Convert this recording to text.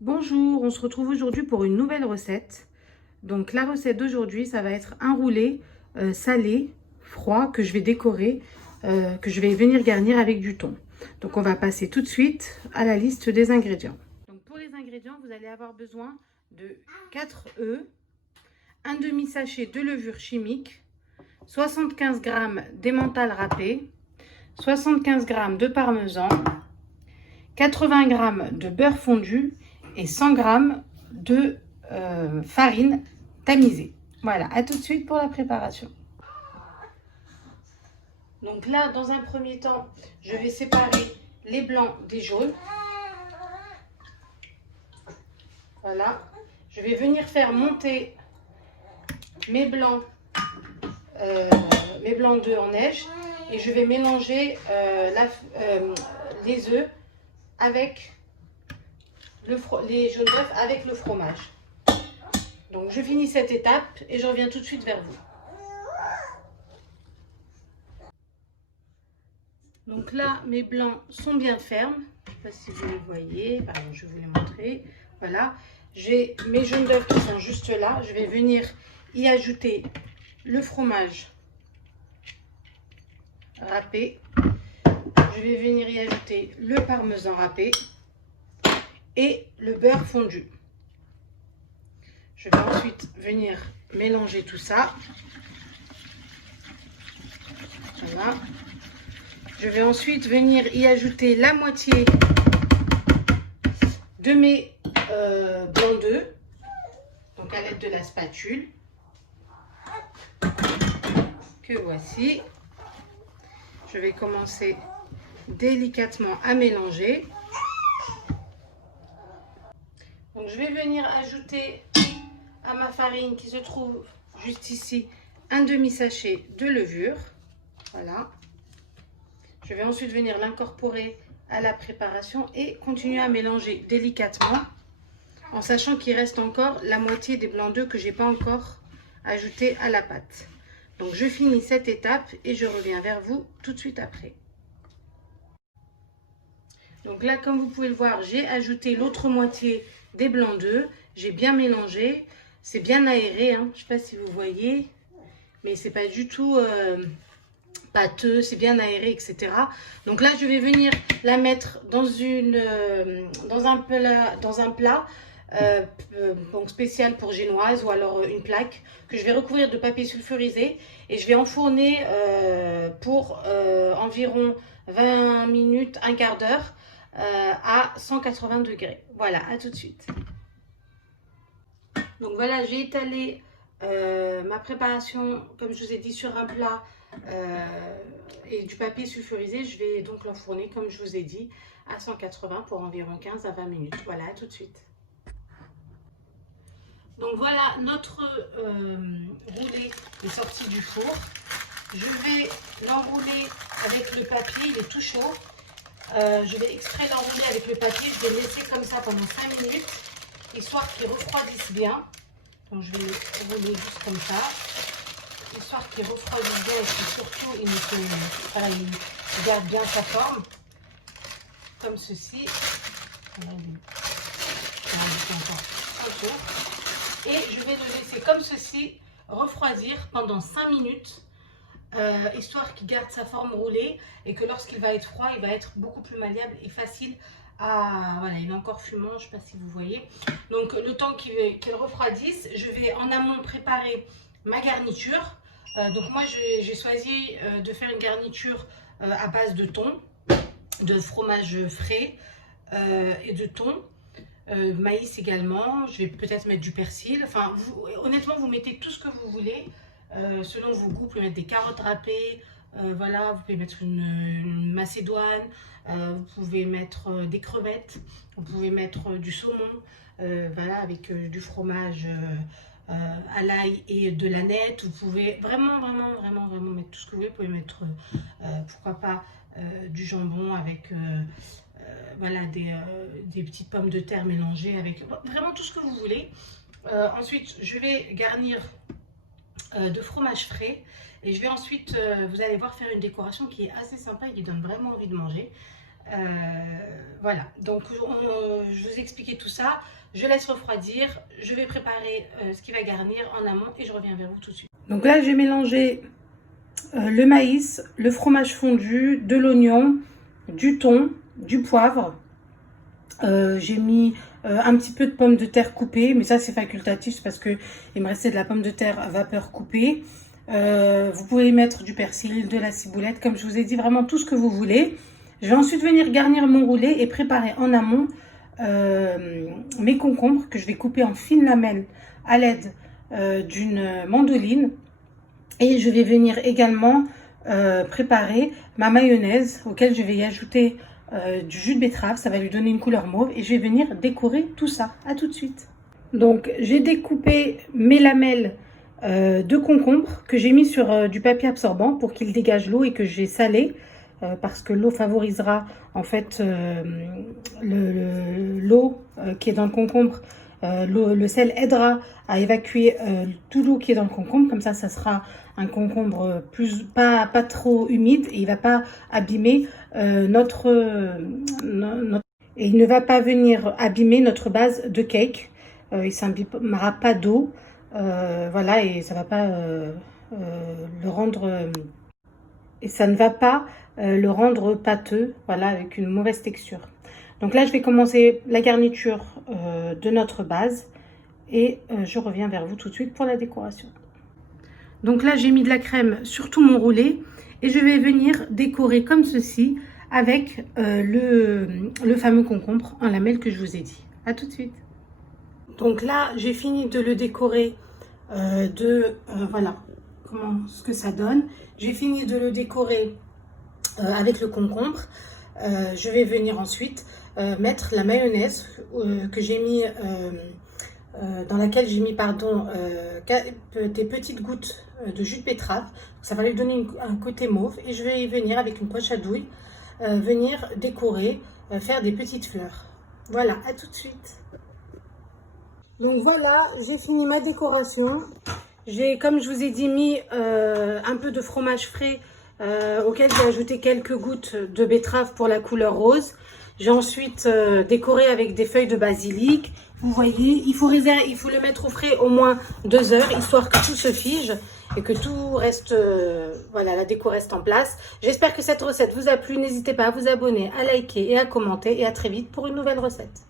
Bonjour, on se retrouve aujourd'hui pour une nouvelle recette. Donc la recette d'aujourd'hui, ça va être un roulé salé, froid, que je vais décorer, que je vais venir garnir avec du thon. Donc on va passer tout de suite à la liste des ingrédients. Donc pour les ingrédients, vous allez avoir besoin de 4 œufs, un demi-sachet de levure chimique, 75 g d'emmental râpé, 75 g de parmesan, 80 g de beurre fondu et 100 g de farine tamisée. Voilà, à tout de suite pour la préparation. Donc là, dans un premier temps, je vais séparer les blancs des jaunes. Voilà, je vais venir faire monter mes blancs d'œufs en neige et je vais mélanger les œufs avec les jaunes d'œufs avec le fromage. Donc je finis cette étape et je reviens tout de suite vers vous. Donc là, mes blancs sont bien fermes. Je ne sais pas si vous les voyez. Pardon, je vais vous les montrer. Voilà. J'ai mes jaunes d'œufs qui sont juste là. Je vais venir y ajouter le fromage râpé. Je vais venir y ajouter le parmesan râpé et le beurre fondu. Je vais ensuite venir mélanger tout ça. Voilà. Je vais ensuite venir y ajouter la moitié de mes blancs d'œufs, donc à l'aide de la spatule, que voici. Je vais commencer délicatement à mélanger. Donc je vais venir ajouter à ma farine qui se trouve juste ici un demi-sachet de levure. Voilà. Je vais ensuite venir l'incorporer à la préparation et continuer à mélanger délicatement en sachant qu'il reste encore la moitié des blancs d'œufs que je n'ai pas encore ajouté à la pâte. Donc je finis cette étape et je reviens vers vous tout de suite après. Donc là, comme vous pouvez le voir, j'ai ajouté l'autre moitié des blancs d'œufs. J'ai bien mélangé. C'est bien aéré, hein. Je ne sais pas si vous voyez, mais c'est pas du tout pâteux, c'est bien aéré, etc. Donc là, je vais venir la mettre dans un plat donc spécial pour génoise ou alors une plaque que je vais recouvrir de papier sulfurisé et je vais enfourner pour environ 20 minutes, un quart d'heure à 180 degrés. Voilà, à tout de suite. Donc voilà, j'ai étalé ma préparation, comme je vous ai dit, sur un plat et du papier sulfurisé. Je vais donc l'enfourner, comme je vous ai dit, à 180 pour environ 15 à 20 minutes. Voilà, à tout de suite. Donc voilà, notre roulé est sorti du four. Je vais l'enrouler avec le papier, il est tout chaud. Je vais exprès l'enrouler avec le papier, je vais le laisser comme ça pendant 5 minutes, histoire qu'il refroidisse bien. Donc je vais le rouler juste comme ça, histoire qu'il refroidisse bien et que surtout il garde bien sa forme, comme ceci. Et je vais le laisser comme ceci refroidir pendant 5 minutes, histoire qu'il garde sa forme roulée et que lorsqu'il va être froid, il va être beaucoup plus malléable et facile. Voilà, il est encore fumant, je ne sais pas si vous voyez. Donc le temps qu'il refroidisse, je vais en amont préparer ma garniture. Donc moi j'ai choisi de faire une garniture à base de thon, de fromage frais et de thon. Maïs également, je vais peut-être mettre du persil. Enfin, honnêtement, vous mettez tout ce que vous voulez. Selon vos goûts, vous pouvez mettre des carottes râpées. Voilà, vous pouvez mettre une macédoine. Vous pouvez mettre des crevettes. Vous pouvez mettre du saumon. Voilà, avec du fromage à l'ail et de l'aneth. Vous pouvez vraiment mettre tout ce que vous voulez. Vous pouvez mettre, pourquoi pas, du jambon avec... voilà, des petites pommes de terre mélangées avec vraiment tout ce que vous voulez. Ensuite, je vais garnir de fromage frais et je vais ensuite, vous allez voir, faire une décoration qui est assez sympa et qui donne vraiment envie de manger. Voilà, donc je vous ai expliqué tout ça. Je laisse refroidir. Je vais préparer ce qui va garnir en amont et je reviens vers vous tout de suite. Donc là, j'ai mélangé le maïs, le fromage fondu, de l'oignon, du thon, du poivre. J'ai mis un petit peu de pommes de terre coupées, mais ça c'est facultatif parce que il me restait de la pomme de terre à vapeur coupée. Vous pouvez mettre du persil, de la ciboulette, comme je vous ai dit, vraiment tout ce que vous voulez. Je vais ensuite venir garnir mon roulé et préparer en amont mes concombres que je vais couper en fines lamelles à l'aide d'une mandoline. Et je vais venir également préparer ma mayonnaise auquel je vais y ajouter du jus de betterave. Ça va lui donner une couleur mauve et je vais venir décorer tout ça. À tout de suite. Donc j'ai découpé mes lamelles de concombre que j'ai mis sur du papier absorbant pour qu'il dégage l'eau et que j'ai salé parce que l'eau favorisera en fait l'eau qui est dans le concombre. Le sel aidera à évacuer tout l'eau qui est dans le concombre, comme ça sera un concombre pas trop humide et il va pas abîmer et il ne va pas venir abîmer notre base de cake. Il s'abîmera pas d'eau, voilà, et ça va pas le rendre et ça ne va pas le rendre pâteux, voilà, avec une mauvaise texture. Donc là, je vais commencer la garniture de notre base et je reviens vers vous tout de suite pour la décoration. Donc là, j'ai mis de la crème sur tout mon roulé et je vais venir décorer comme ceci avec le fameux concombre en lamelles que je vous ai dit. À tout de suite. Donc là, j'ai fini de le décorer voilà ce que ça donne. J'ai fini de le décorer avec le concombre. Je vais venir ensuite mettre la mayonnaise que j'ai mis dans laquelle j'ai mis des petites gouttes de jus de betterave. Ça va lui donner un côté mauve et je vais venir avec une poche à douille venir décorer, faire des petites fleurs. Voilà, à tout de suite. Donc voilà, j'ai fini ma décoration. J'ai, comme je vous ai dit, mis un peu de fromage frais auquel j'ai ajouté quelques gouttes de betterave pour la couleur rose. J'ai ensuite décoré avec des feuilles de basilic. Vous voyez, il faut le mettre au frais au moins 2 heures, histoire que tout se fige et que tout reste, voilà, la déco reste en place. J'espère que cette recette vous a plu. N'hésitez pas à vous abonner, à liker et à commenter. Et à très vite pour une nouvelle recette.